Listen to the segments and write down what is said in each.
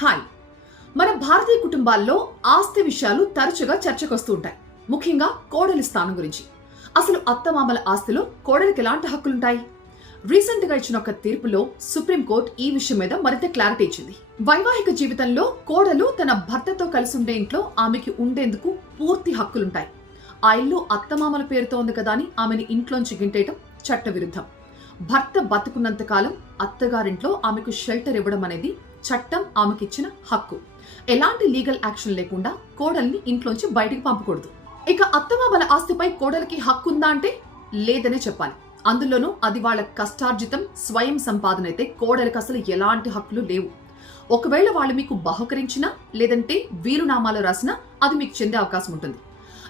Hi. మన భారతీయ కుటుంబాల్లో ఆస్తి విషయాలు తరచుగా చర్చకొస్తూ ఉంటాయి. ముఖ్యంగా కోడలి స్థానం గురించి. అసలు అత్తమామల ఆస్తిలో కోడలికి ఎలాంటి హక్కులుంటాయి? రీసెంట్ గా ఇచ్చిన ఒక తీర్పులో సుప్రీంకోర్టు ఈ విషయం మీద మరింత క్లారిటీ ఇచ్చింది. వైవాహిక జీవితంలో కోడలు తన భర్తతో కలిసి ఉండే ఇంట్లో ఆమెకి ఉండేందుకు పూర్తి హక్కులుంటాయి. ఆ ఇల్లు అత్తమామల పేరుతో ఉంది కదా అని ఆమెని ఇంట్లోంచి గింటేయటం చట్ట విరుద్ధం. భర్త బతుకున్నంత కాలం అత్తగారింట్లో ఆమెకు షెల్టర్ ఇవ్వడం అనేది చట్టం ఆమెకిచ్చిన హక్కు. ఎలాంటి లీగల్ యాక్షన్ లేకుండా కోడల్ని ఇంట్లోంచి బయటికి పంపకూడదు. ఇక అత్తమామల ఆస్తిపై కోడలికి హక్కు ఉందా అంటే లేదనే చెప్పాలి. అందులోనూ అది వాళ్ళ కష్టార్జితం, స్వయం సంపాదన అయితే కోడలికి అసలు ఎలాంటి హక్కులు లేవు. ఒకవేళ వాళ్ళు మీకు బహుకరించినా లేదంటే వీలునామాలు రాసినా అది మీకు చెందే అవకాశం ఉంటుంది.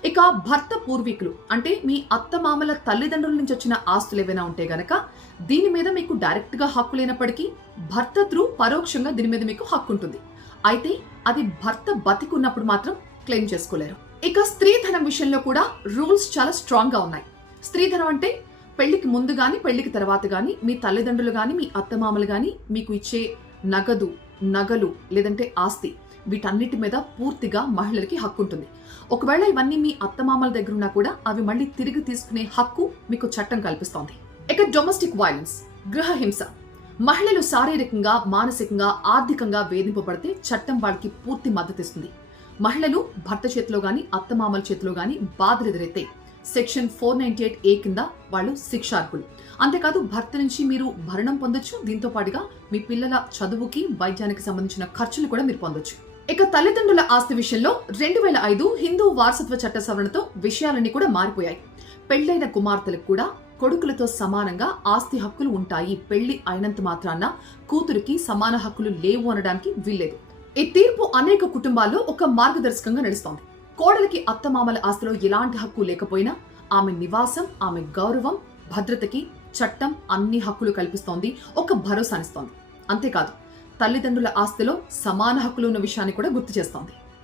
ఇక భర్త పూర్వీకులు అంటే మీ అత్తమామల తల్లిదండ్రుల నుంచి వచ్చిన ఆస్తులు ఏవైనా ఉంటే గనక దీని మీద మీకు డైరెక్ట్ గా హక్కు లేనప్పటికీ భర్త త్రూ పరోక్షంగా దీని మీద మీకు హక్కు ఉంటుంది. అయితే అది భర్త బతికున్నప్పుడు మాత్రం క్లెయిమ్ చేసుకోలేరు. ఇక స్త్రీధనం విషయంలో కూడా రూల్స్ చాలా స్ట్రాంగ్ గా ఉన్నాయి. స్త్రీధనం అంటే పెళ్లికి ముందు గాని పెళ్లికి తర్వాత గాని మీ తల్లిదండ్రులు గాని మీ అత్తమామలు గాని మీకు ఇచ్చే నగదు, నగలు లేదంటే ఆస్తి వీటన్నిటి మీద పూర్తిగా మహిళలకి హక్కు ఉంటుంది. ఒకవేళ ఇవన్నీ మీ అత్తమామల దగ్గర ఉన్నా కూడా అవి మళ్ళీ తిరిగి తీసుకునే హక్కు మీకు చట్టం కల్పిస్తోంది. ఇక డొమెస్టిక్ వైలెన్స్, గృహ హింస. మహిళలు శారీరకంగా, మానసికంగా, ఆర్థికంగా వేధింపబడితే చట్టం వాళ్ళకి పూర్తి మద్దతిస్తుంది. మహిళలు భర్త చేతిలో గాని అత్తమామల చేతిలో గాని బాధలు ఎదురైతే సెక్షన్ 498A కింద వాళ్ళు శిక్షార్హులు. అంతేకాదు భర్త నుంచి మీరు భరణం పొందొచ్చు. దీంతో పాటుగా మీ పిల్లల చదువుకి, వైద్యానికి సంబంధించిన ఖర్చులు కూడా మీరు పొందొచ్చు. ఇక తల్లిదండ్రుల ఆస్తి విషయంలో 2005 హిందూ వారసత్వ చట్ట సవరణతో విషయాలన్నీ కూడా మారిపోయాయి. పెళ్లైన కుమార్తెలకు కూడా కొడుకులతో సమానంగా ఆస్తి హక్కులు ఉంటాయి. పెళ్లి అయినంత మాత్రాన కూతురికి సమాన హక్కులు లేవు అనడానికి వీల్లేదు. ఈ తీర్పు అనేక కుటుంబాల్లో ఒక మార్గదర్శకంగా నడుస్తోంది. కోడలికి అత్తమామల ఆస్తిలో ఎలాంటి హక్కు లేకపోయినా ఆమె నివాసం, ఆమె గౌరవం, భద్రతకి చట్టం అన్ని హక్కులు కల్పిస్తోంది, ఒక భరోసానిస్తోంది. అంతేకాదు తల్లిదండ్రుల ఆస్తిలో సమాన హక్కులు ఉన్న విషయాన్ని కూడా గుర్తు చేస్తోంది.